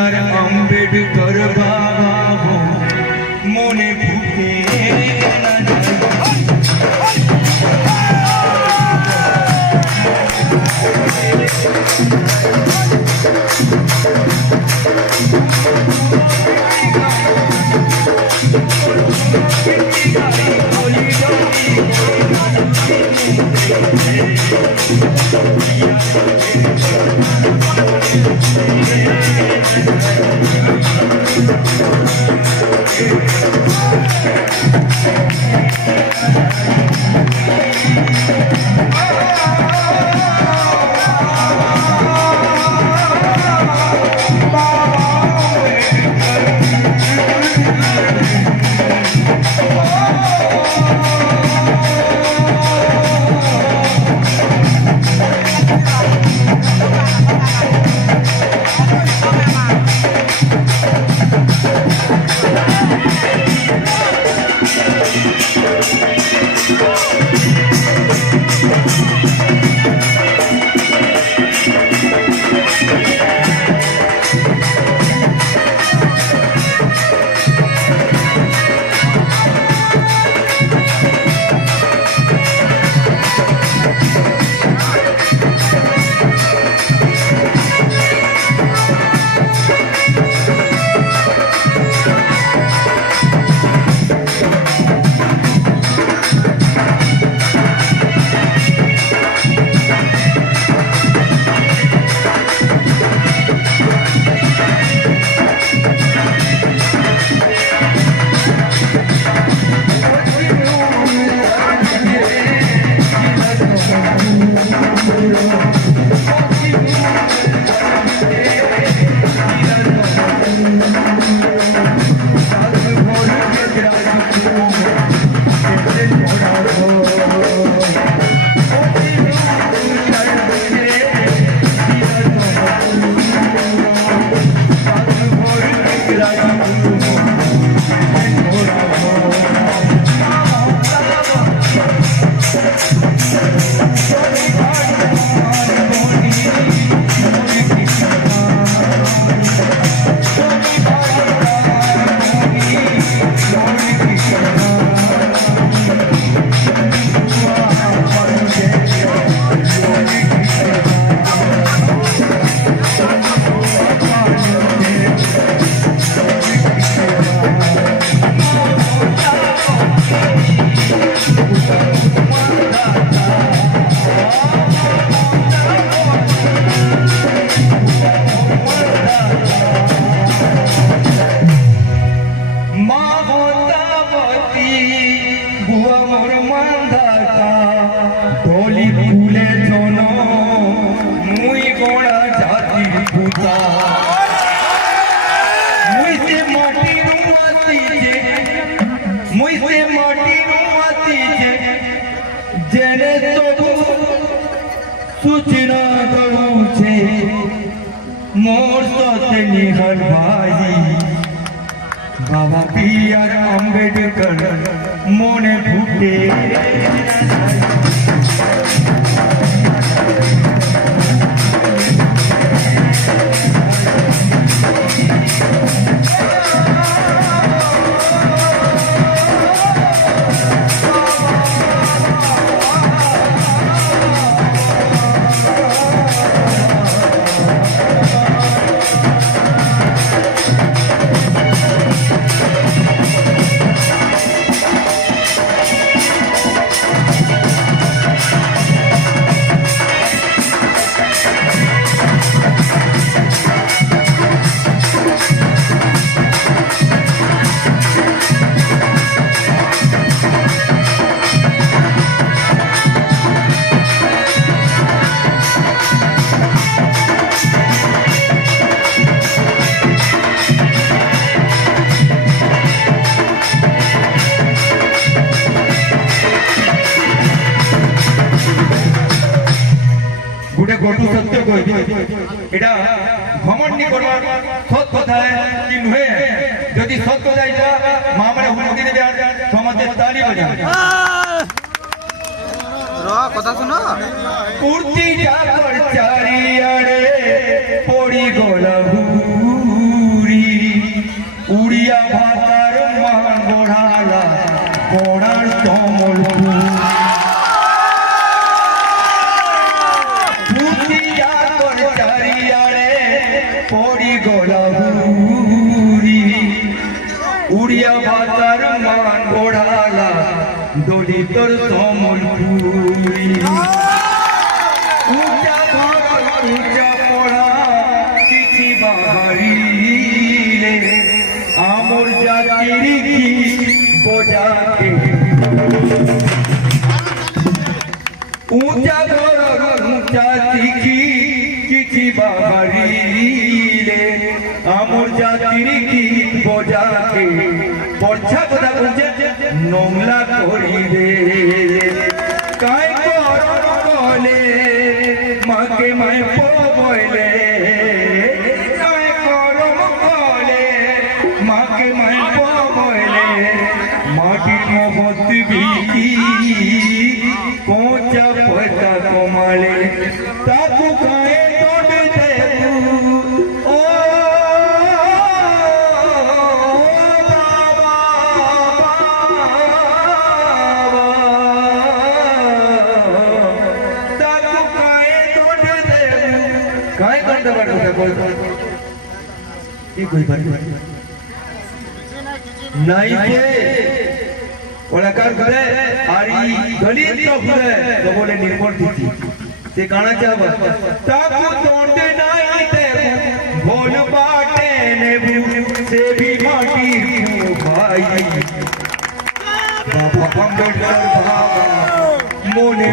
আর আম্বেদকর বাবা মনে ফুটে না सूचना करूँ छे मोर साथे निहर भाई बाबा पीआर आम्बेडकर मोने फूटे সত্য কই এটা ঘমন্ডি করবা সৎ কথা কি নহে যদি সত্য যাইতা মা মানে হুমকি দেবে আর সমাজে তালি বাজাবে কথা শোনো কুর্তি চাকর চারিয়ারে পড়ি গোলা ভুরি উড়িয়া ভাতার মান গোড়ালা কোড়ার কমল কুর্তি চাকর চারিয়ারে পড়ি গোলা ভুরি উড়িয়া ভাতার মান গোড়ালা দলিতর কমল পুরি উঁচা ঘর উঁচা পড়া চিঠি বাহারিলে আমর জাতির কি বোঝাকে উঁচা ঘর উঁচা চিঠি চিঠি বাহারিলে আমর জাতির কি বোঝাকে বর্ষা কথা বলছে নোংলা করিবে কাই করম বলে মাকে মায় বলে কাই করম বলে মাকে মায় বলে মাটি মহৎ বিকি কোচা পয়সা কমালে তাকু গায়ে তোড় দেবু ও नहीं ओळकार करे आरी दलित तो करे तो बोले निर्मल थी ते गाना चाहब ताकू तोंडे नहीं ते भोल बाटे ने से भी माटी भाई बाबा अम्बेडकर बाबा मोने